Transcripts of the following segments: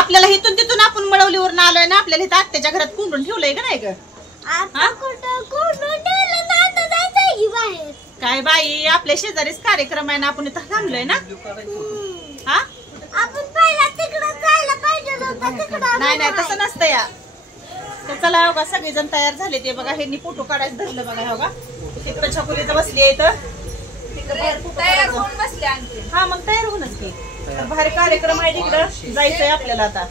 आपल्याला इथून तिथून आपण मळवलीवरून आलोय ना, आपल्याला इथं आत्याच्या घरात कोंडून ठेवलंय का नाही ग? काय बाई, आपल्या शेजारीच कार्यक्रम आहे ना, आपण इथं थांबलोय ना. हा नाही नाही तसं नसतं या. तर चला बघा सगळेजण तयार झाले ते बघा. ह्यांनी फोटो काढायचं धरलं बघा. बघा तिकडे छकुली तर बसली आहे इथं. हा मग तयार होऊनच की. बाहेर कार्यक्रम आहे तिकडं जायचंय आपल्याला आता.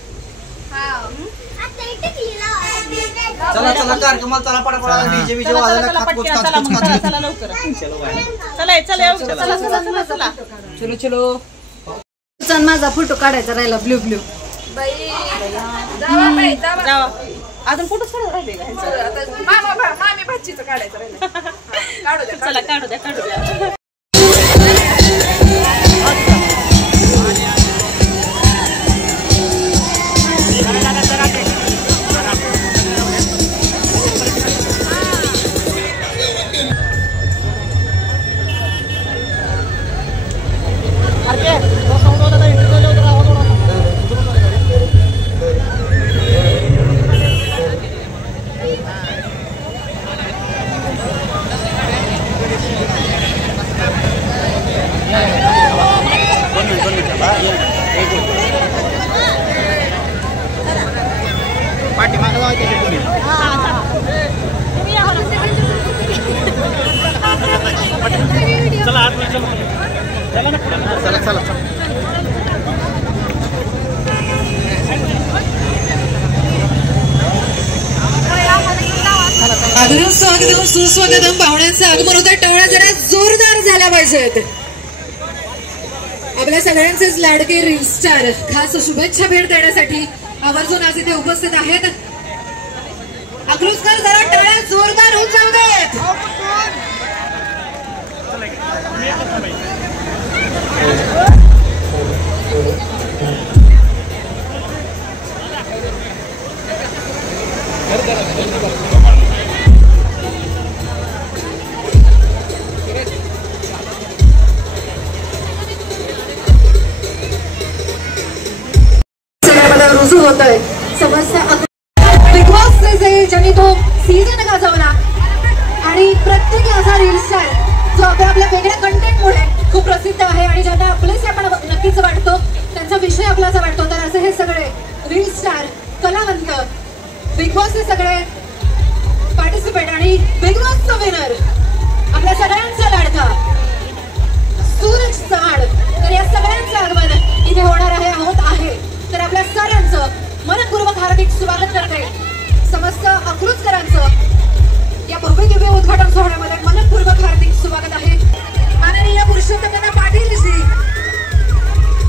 चला चला कार्यक्रमाला चला पटापटा डीजे बीजे वाजवायला चला मग चला लवकर. चला चला चला चला चला चलो चलो. माझा फोटो काढायचा राहिला ब्ल्यू ब्ल्यू. जावा अजून फोटो काढून राहिले मामी भाजीचं काढायचं राहिलं. चला काढू द्या काढू द्या. आदरांजली स्वागतम सुस्वागतम. पाहुण्यांचं आगमन होतं. टाळ्या जरा जोरदार झाल्या पाहिजेत. आपल्या सगळ्यांचेच लाडके रील स्टार खास शुभेच्छा भेट देण्यासाठी आवर्जून आज इथे उपस्थित आहेत. अकलूजकर जरा टाळ्या जोरदार होऊन जाऊ देत. रुजू होतोय समजतं. बिग बॉसचे जे ज्यांनी तो सीझन गाजवला आणि प्रत्येक असा रील स्टार जो आपल्या वेगळ्या कंटेंटमुळे खूप प्रसिद्ध आहे आणि ज्यांना आपलेच आपण नक्कीच वाटतो, त्यांचा विषय आपलाचा वाटतो, तर असे हे सगळे रील स्टार कलावंत बिग बॉसचे सगळे पार्टिसिपेट आणि बिग बॉसचा विनर आपल्या सगळ्यांचा लाडका सूरज चव्हाण. तर या सगळ्यांचं आगमन इथे होणार आहे. तर आपल्या साऱ्यांचं मनपूर्वक हार्दिक स्वागत करते. समस्त अकलूजकरांचं या भव्य दिव्य उद्घाटन सोहळ्यामध्ये मनपूर्वक हार्दिक स्वागत आहे. माननीय पुरुषोत्तम पाटीलजी,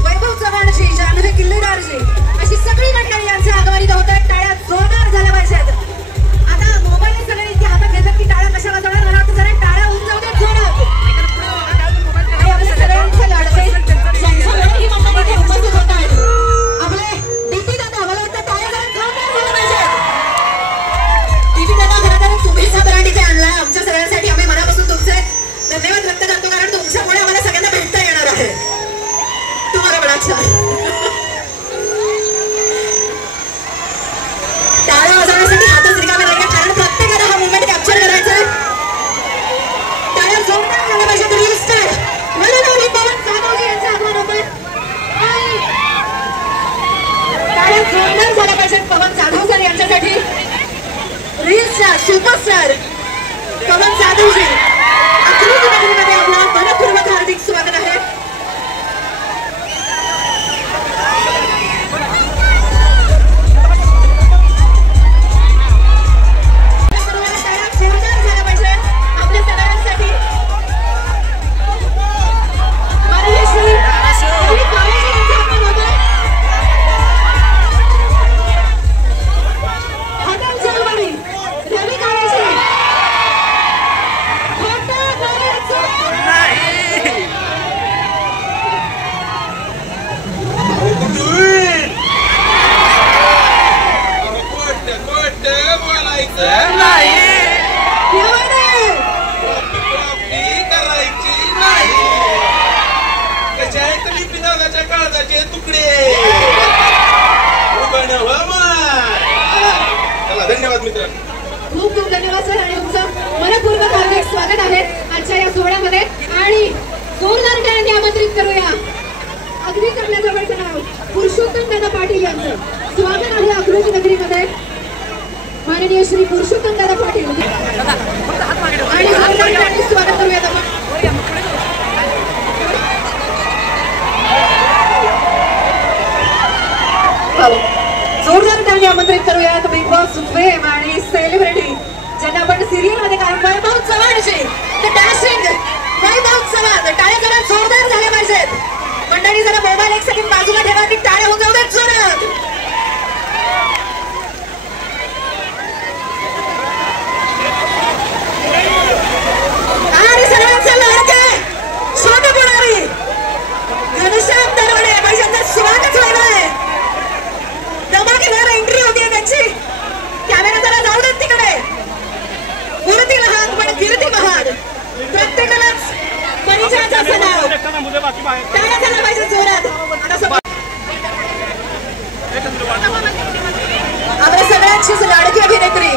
वैभव चव्हाणजी, जान्हवी किल्लेदारजी अशी सगळी मंडळी यांचे आगमन इथं होत आहेत. टाळ्या जोरदार झाल्या पाहिजेत. आता मोबाईल सगळे इथे हातात घेतात की टाळ्या कशा वाजवणार. मला वाटतं जरा टाळ्या होऊन जाऊ देत जोरात. आणि आपल्या सगळ्यांचे लाडके ज्यांच्यामुळे ही मंडळी इथे उपस्थित होत आहेत. आमच्या सगळ्यांसाठी आम्ही मनापासून तुमचे धन्यवाद व्यक्त करतो, कारण तुमच्यामुळे आम्हाला सगळ्यांना भेटता येणार आहे. तुम्हाला बडा अच्छा. टाळ्या वाजवण्यासाठी हातच रिकामे नाही, कारण प्रत्येकाला हा मुवमेंट कॅप्चर करायचा आहे. टाळ्या जोरदार झाल्या पाहिजे. रील स्टार मनोहरी पवन जाधवजी यांचं आगमन होतंय. टाळ्या जोरदार झाल्या पाहिजेत पवन जाधव सर यांच्यासाठी. रील स्टार सुपरस्टार पवन जाधवजी अकलूज नगरीमध्ये आपलं मनपूर्वक हार्दिक स्वागत आहे. आपल्या सगळ्यांसाठी रवी काळेजी धन्यवाद सर आणि तुमचं मनपूर्वक हार्दिक स्वागत आहे आजच्या या सोहळ्यामध्ये. आणि जोरदार टाळ्यांनी आमंत्रित करूया अगदीच आपल्या जवळचं नाव पुरुषोत्तम दादा पाटील यांचं स्वागत आहे अकलूज नगरीमध्ये. माननीय श्री पुरुषोत्तम दादा पाटील आणि जोरदार टाळ्यांनी स्वागत करूयात आपण. जोरदार टाळ्यांनी आमंत्रित करूयात बिग बॉस फेम आणि सेलिब्रिटी ज्यांना आपण सिरियल मध्ये काय वैभव चव्हाणची डॅशिंग वैभव चव्हाण. टाळ्या जरा जोरदार झाल्या पाहिजेत. मंडळी जरा मोबाईल एक सेकंड बाजूला ठेवा की टाळ्या होऊन जाऊ देत जोरात. आणि सगळ्यांचा लाडका छोटे पुढारी घनश्याम दरवडे पैशांचं स्वागत व्हायलंय. धमाकेदार एंट्री होती त्यांची. कॅमेरा जरा जाऊ देत तिकडे. मूर्ती लहान पण कीर्ती महान. प्रत्येकालाच परिचयाचं असं नाव. टाळ्या झाल्या पाहिजे जोरात. आपल्या सगळ्यांचीच लाडकी अभिनेत्री,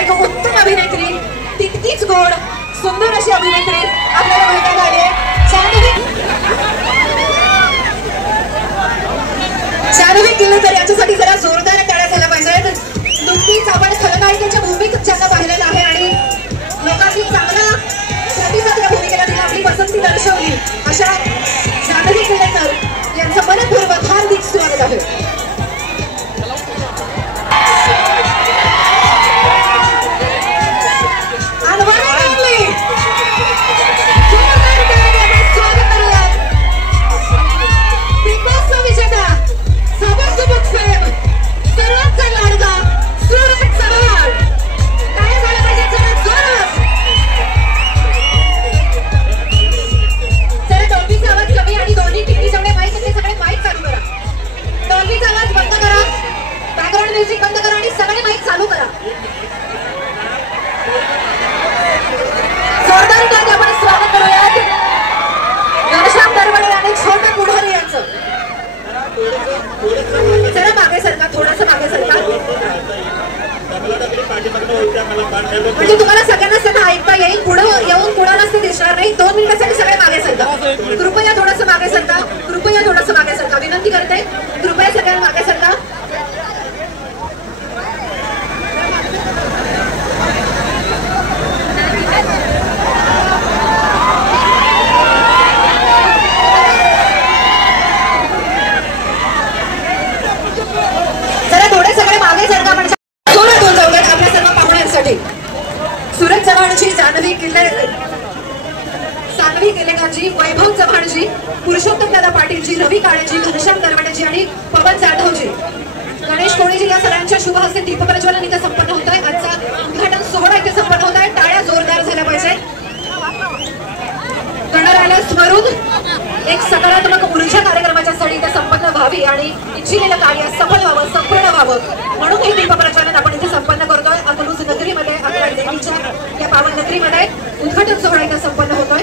एक उत्तम अभिनेत्री, तितकीच गोड सुंदर अशी अभिनेत्री आपल्याला भेटायला आली आहे. जान्हवी किल्लेकर यांच्यासाठी जरा जोरदार टाळ्या झाल्या पाहिजेत. नुकतीच आपण खलनायिकेच्या भूमिकेत ज्यांना पाहिलेलं आहे आणि लोकांनी चांगला प्रतिसाद या भूमिकेला दिला, आपली पसंती दर्शवली अशा जान्हवी किल्लेकर यांचं मनपूर्वक हार्दिक स्वागत आहे. म्युझिक बंद करा आणि सगळे माईक चालू करा. जोरदार टाळ्या आपण स्वागत करूयात घनश्याम दरवडे आणि छोटे पुढारी यांचं. जरा मागे सरका, थोडंसं मागे सरका. म्हणजे तुम्हाला सगळ्यांना सगळं ऐकता येईल. पुढे येऊन पुढे नसते दिसणार नाही. 2 मिनिटासाठी सगळे मागे सरका. कृपया थोडंसं मागे सरका. कृपया थोडंसं मागे सरका. विनंती करते कृपया सगळ्यांना मागे सरका. सूरज चव्हाणजी, जान्हवी किल्लेकरजी, वैभव चव्हाणजी, पुरुषोत्तम दादा पाटीलजी, रवी काळेजी, घनश्याम दरवडेजी आणि पवन जाधवजी, गणेश कोळीजी या सगळ्यांच्या शुभ हस्ते दीप प्रज्वलन इथे संपन्न होत आहे. आजचा उद्घाटन सोहळा इथे संपन्न होत आहे. टाळ्या जोरदार झाल्या पाहिजे. गणरायाला स्मरून एक सकारात्मक ऊर्जा कार्यक्रमाच्या स्थळी इथे संपन्न व्हावी आणि इच्छिलेलं कार्य सफल व्हावं, संपूर्ण व्हावं म्हणून हे दीप प्रज्वलन आपण इथे संपन्न करतोय. अकलूज नगरीमध्ये, अकरा देवीच्या या पावन नगरीमध्ये उद्घाटन सोहळा इथे संपन्न होतोय.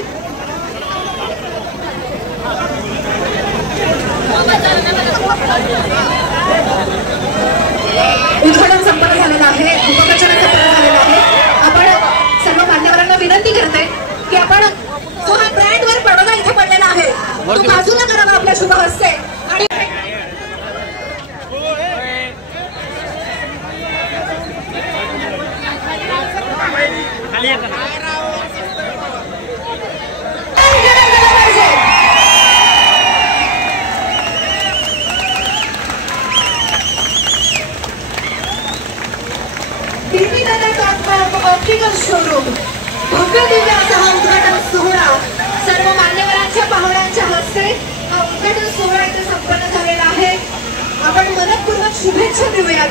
उद्घाटन संपन्न झालेलं आहे. दीपप्रज्वलन संपन्न झालेलं आहे. आपण सर्व मान्यवरांना विनंती करते की आपण जो हा ब्रँडवर पडदा इथे पडलेला आहे तो बाजूला करावा आपल्या शुभ हस्ते. आणि ऑप्टिकल शोरूम भव्य दिव्य असा हा उद्घाटन सोहळा सर्व मान्यवरांच्या पाहुण्यांच्या हस्ते हा उद्घाटन सोहळा इथे संपन्न झालेला आहे. आपण मनपूर्वक शुभेच्छा देऊयात.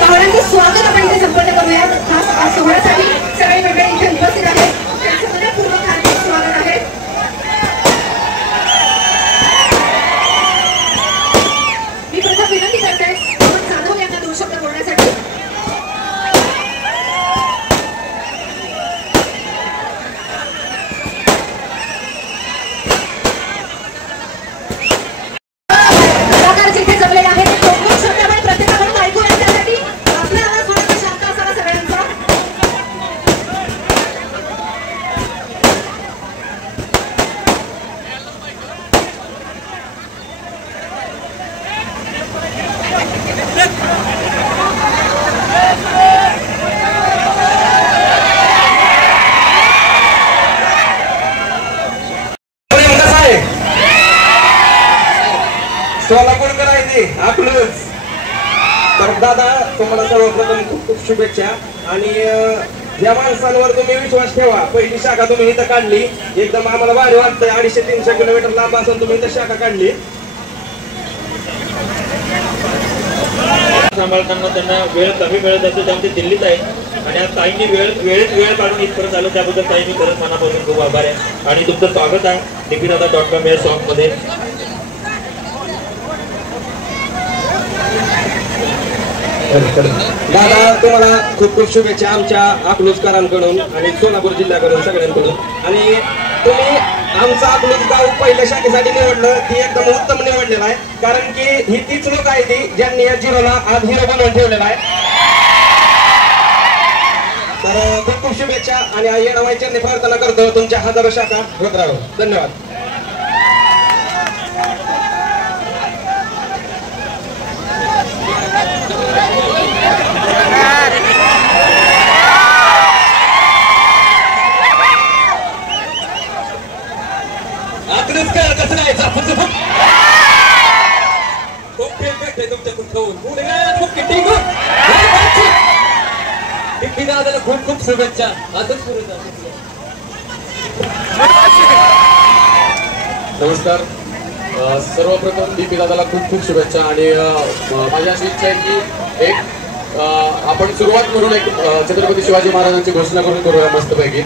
पाहुण्यांचं स्वागत आपण इथे संपन्न करूयात. खास सोहळ्यासाठी सगळे मंडळी इथे उपस्थित आहेत. त्यांचं मनपूर्वक हार्दिक स्वागत आहे. मी प्रथम विनंती करते पवन जाधव यांना 2 शब्द बोलण्यासाठी. कलाकार जिथे जमलेले आहेत सोलापूरकर आहे ते आपलंच. तर दादा तुम्हाला सर्वप्रथम खूप खूप शुभेच्छा. आणि ज्या माणसांवर तुम्ही विश्वास ठेवा, पहिली शाखा तुम्ही इथं काढली, एकदम आम्हाला भारी वाटतंय. 250-300 किलोमीटर लांब असून तुम्ही इथं शाखा काढली. सांभाळताना त्यांना वेळ कमी मिळत असतो, त्यामध्ये दिल्लीत आहे. आणि आज ताईंनी वेळ काढून इथपर्यंत आलो, त्याबद्दल ताई मी खरंच मनापासून खूप आभार आहे. आणि तुमचं स्वागत आहे dpdada.com या शॉप मध्ये. दादा तुम्हाला खूप खूप शुभेच्छा आमच्या अकलूजकरांकडून आणि सोलापूर जिल्ह्याकडून सगळ्यांकडून. आणि तुम्ही आमचं अकलूज गाव पहिल्या शाखेसाठी निवडलं, ती एकदम उत्तम निवडलेलं आहे. कारण की ही तीच लोक आहे ती ज्यांनी या झिरोला आज हिरो बनवून ठेवलेला आहे. तर खूप खूप शुभेच्छा. आणि येणावाई चरणी प्रार्थना करतो तुमच्या हजारो शाखा होत राहू. धन्यवाद. कसं नाही खूप फेम भेटते तुमच्याकडून खाऊन. दादाला खूप खूप शुभेच्छा. नमस्कार. सर्वप्रथम डीपी दादाला खूप खूप शुभेच्छा. आणि माझी अशी इच्छा आहे की एक आपण सुरुवात करून एक छत्रपती शिवाजी महाराजांची घोषणा करून करूया मस्तपैकी.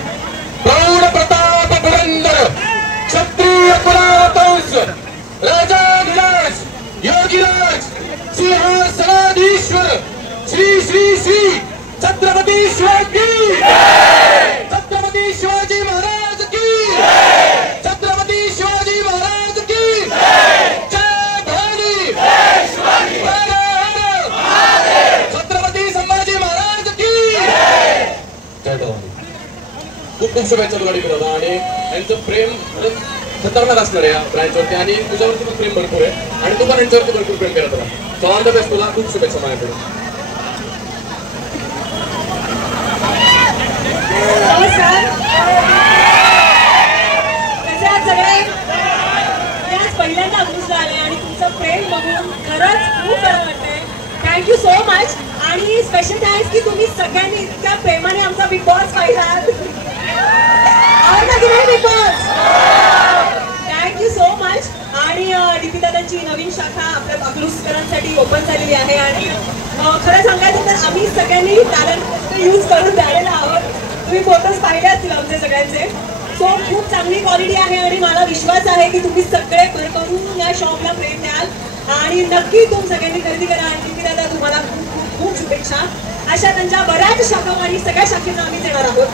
प्रौढ प्रताप पुरंदर क्षत्रिय कुलावंश राजाधिराज योगीराज सिंहासनाधीश्वर श्री श्री श्री छत्रपती शिवाजी, छत्रपती शिवाजी महाराज की, छत्रपती शिवाजी महाराज की जय भवानी, छत्रपती संभाजी महाराज की जय भवानी. खूप खूप शुभेच्छा तुला डीपी दादा. आणि यांचं प्रेम खतरनाक असणार आहे या ब्रँचवरती. आणि तुझ्यावरती पण प्रेम भरपूर आहे आणि तू पण यांच्यावरती भरपूर प्रेम करत राहा. So all the best. तुला खूप शुभेच्छा माझ्याकडे. नमस्कार. कसे आहात सगळे? मी आज पहिल्यांदा अकलूजला आले आणि तुमचं प्रेम बघून खरंच खूप बरं वाटतंय. Thank you so much. आणि स्पेशल थँक्स की तुम्ही सगळ्यांनी इतक्या प्रेमाने आमचा बिग बॉस पाहिलात. आवडला की नाही big boss? Thank you so much. आणि डीपी दादांची नवीन शाखा आपल्या अकलूजकरांसाठी ओपन झालेली आहे. आणि खरं सांगायचं तर आम्ही सगळ्यांनी टॅलेंट यूज करून द्यायला आहोत. तुम्ही फोटोज पाहिले असतील आमचे सगळ्यांचे. सो खूप चांगली क्वालिटी आहे आणि मला विश्वास आहे की तुम्ही सगळे भरभरून या शॉपला प्रेम द्याल. आणि नक्की तुम्ही सगळ्यांनी खरेदी करा. आणि डीपी दादा तुम्हाला खूप खूप खूप शुभेच्छा. अशा त्यांच्या बऱ्याच शाखा आणि सगळ्या शाखेना आम्ही येणार आहोत.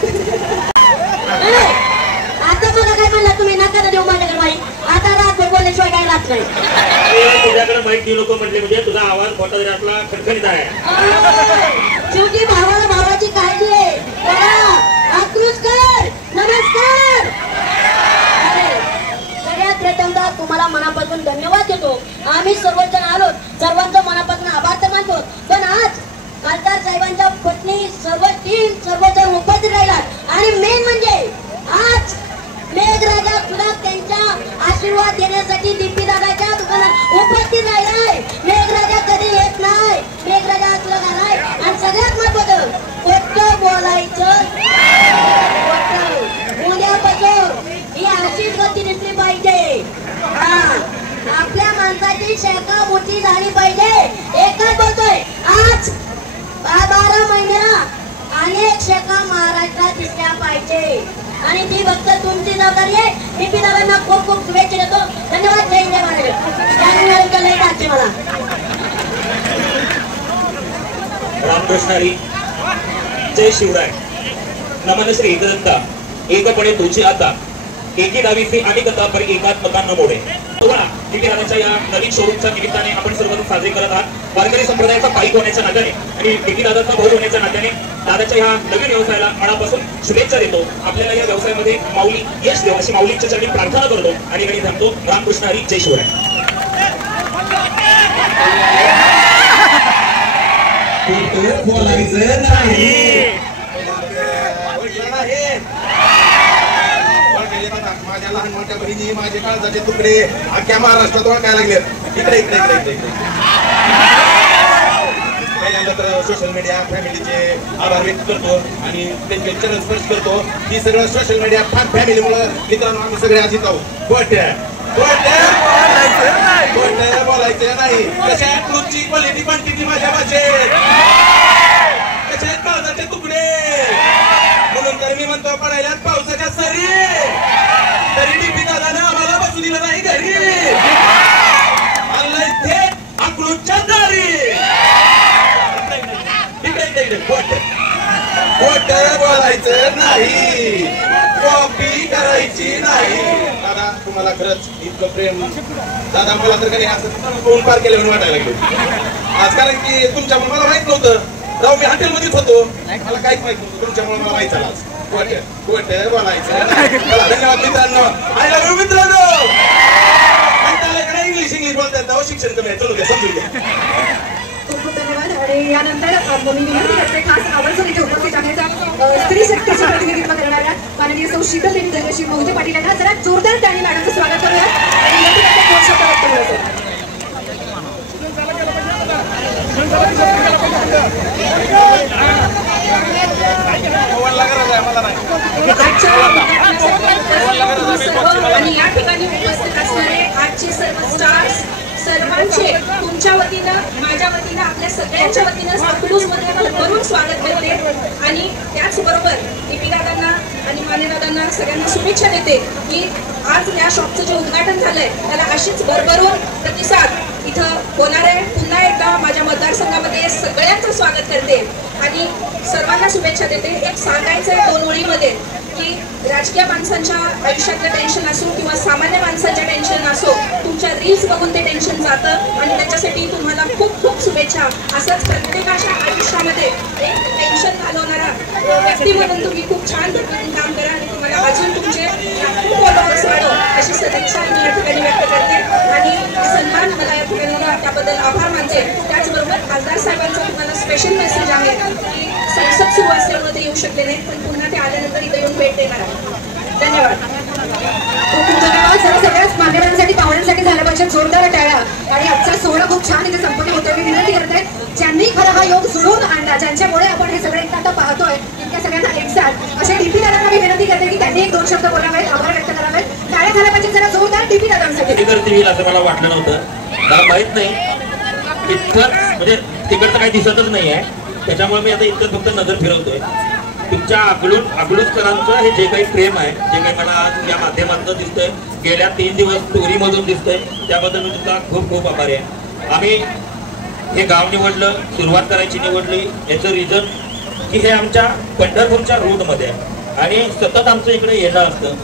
आता मला काय म्हणलं तुम्ही नका देऊ माझ्याकडे माईक. आता रातभर बोलल्याशिवाय काय राहत नाही. तुझ्याकडे माईक ती लोक म्हटले म्हणजे तुझा आवाज मोठा जरी असला खणखणीत आहे. शेवटी भावाला भावाची काळजी आहे. अकलूजकर नमस्कार. सगळ्यात प्रथमतः तुम्हाला मनापासून धन्यवाद देतो. आम्ही सर्वजण आलो, सर्वांचा मनापासून आभार तर मानतो. पण आज खासदार साहेबांच्या पत्नी सर्व टीम सर्वजण उपस्थित राहिलात. आणि मेन म्हणजे आज मेघराजा सुद्धा त्यांच्या आशीर्वाद देण्यासाठी डीपी दादाच्या दुकानात उपस्थित राहिलाय. मेघराजा कधी येत नाही. मेघराजा तुला घालाय. आणि सगळ्यात महत्वाचं खोटं बोलायचं उद्यापासून ही अशीच गती दिसली पाहिजे. आपल्या माणसाची शाखा मोठी झाली पाहिजे. एकच बोलतोय आज 12 महिन्याला अनेक शाखा महाराष्ट्रात दिसल्या पाहिजे. आणि ती फक्त तुमची जबाबदारी आहे. डीपी दादांना खूप खूप शुभेच्छा देतो. धन्यवाद. जय हिंद महाराज. लई टाकते मला. रामकृष्ण हरी. जय शिवराय. नमन श्री एकदंता एकपणे तुझी आता एकी डावी से अनेकता पर एकात्मता न मोडे. डीपी दादाच्या या नवीन शोरूमच्या निमित्ताने आपण सर्वजण साजरे करत आहात. वारकरी संप्रदायाचा पाईक होण्याच्या नात्याने आणि डीपी दादाचा भाऊ होण्याच्या नात्याने दादाच्या ह्या नवीन व्यवसायाला मनापासून शुभेच्छा देतो. आपल्याला या व्यवसायामध्ये माऊली यश देव अशी माऊलींच्या चरणी प्रार्थना करतो आणि सांगतो रामकृष्ण हरी. जय शिवराय. बोलायचं नाही. माझ्या लहान मोठ्या बहिणी माझे काळजाचे तुकडे अख्ख्या महाराष्ट्रात ओळखायला लागले. इकडे इकडे इकडे इकडे इकडे पहिल्यांदा तर सोशल मीडिया फॅमिलीचे आभार व्यक्त करतो आणि त्यांचे चरण स्पर्श करतो. ही सगळं सोशल मीडिया फार फॅमिलीमुळे मित्रांनो आम्ही सगळे आज इथं आहोत. बोलायचं नाही. कशा क्लूजची क्वालिटी क्वांटिटी माझ्या भाषेत कशा आहेत पावसाचे तुकडे म्हणून तर मी म्हणतो पडायला पावसाच्या सरी तरी डीपी दादाने आम्हाला बसू दिलं नाही घरी आणलंय थेट अकलूजच्या दारी. खोट बोलायचं नाही कॉपी करायची नाही. दादा तुम्हाला खरंच इतकं प्रेम दादा मला तर कधी असं फोन पार केल्यावर वाटायला लागलो आज कारण की तुमच्यामुळे मला माहित नव्हतं राव मी हॉटेलमध्येच होतो मला काहीच माहित नव्हतं तुमच्यामुळे मला माहित झालं आज. खोट बोलायचं धन्यवाद मित्रांनो. आय लव्ह यू मित्रांनो. इंग्लिश बोलतात शिक्षण कमी आहे चलो घ्या समजून घ्या. खूप खूप धन्यवाद. आणि यानंतर मी विनंती करते खास आवर्जून इथे उपस्थित आहेत स्त्री शक्तीचं प्रतिनिधित्व करणाऱ्या माननीय सौ शीतल देवी धैर्यशील मोहिते पाटील यांना जरा जोरदार त्यांनी मॅडमचं स्वागत करूया आणि विनंती करते दोन शब्द व्यक्त करूया. आणि या ठिकाणी उपस्थित असणारे आजचे सर्व स्टार्स सर्वांचे तुमच्या वतीनं माझ्या वतीनं आपल्या सगळ्यांच्या वतीनं अकलूजमध्ये भरभरून स्वागत करते आणि त्याचबरोबर दीपी दादांना आणि माने दादांना सगळ्यांना शुभेच्छा देते की आज या शॉपचं जे उद्घाटन झालंय त्याला अशीच भरभरून प्रतिसाद इथं होणार आहे. पुन्हा एकदा माझ्या मतदारसंघामध्ये सगळ्यांचं स्वागत करते आणि सर्वांना शुभेच्छा देते. एक सांगायचं आहे 2 ओळीमध्ये की राजकीय माणसांच्या आयुष्यातलं टेन्शन असो किंवा सामान्य माणसांच्या टेन्शन असो तुमच्या रील्स बघून ते टेन्शन जातं आणि त्याच्यासाठी तुम्हाला खूप खूप शुभेच्छा. असंच प्रत्येकाच्या आयुष्यामध्ये एक टेन्शन घालवणारा व्यक्ती म्हणून तुम्ही खूप छान पद्धतीने काम करा आणि तुम्हाला अजून तुमचे खूप फॉलोअर्स वाढव अशी सदिच्छा मी या ठिकाणी व्यक्त करते आणि सन्मान मला या ठिकाणी त्याबद्दल आभार मानते. त्याचबरोबर खासदार साहेबांचा तुम्हाला स्पेशल मेसेज आहे की संसद सुरू असल्यामुळे ते येऊ शकले नाहीत पण पुन्हा ते आल्यानंतर इथे येऊन भेट देणार आहे. धन्यवाद. खूप खूप धन्यवाद. सगळ्याच मान्यवरांसाठी पाहुण्यांसाठी झाल्या पाहिजे जोरदार टाळ्या. आणि आजचा सोहळा खूप छान इथे संपन्न होतोय. मी विनंती करते ज्यांनी खरा हा योग जुळवून आणला ज्यांच्यामुळे आपण हे सगळे एकदा पाहतोय इतक्या सगळ्यांना एकसाथ अशा डीपी दादांना मी विनंती करते की त्यांनी 1-2 शब्द बोलावेत आभार व्यक्त करावेत. टाळ्या झाल्या पाहिजे जरा जोरदार डीपी दादांसाठी. करतील असं मला वाटलं नव्हतं मला माहित नाही इतकं म्हणजे तिकडचं काही दिसतच नाही आहे त्याच्यामुळे मी आता इतकं फक्त नजर फिरवतोय. तुमच्या अकलूजकरांचं हे जे काही प्रेम आहे जे काही मला आज या माध्यमातून दिसतंय गेल्या 3 दिवस स्टोरीमधून दिसतंय त्याबद्दल मी तुमचा खूप खूप आभारी आहे. आम्ही हे गाव निवडलं सुरुवात करायची निवडली याचं रिझन की हे आमच्या पंढरपूरच्या रूटमध्ये आहे आणि सतत आमचं इकडे येणं असतं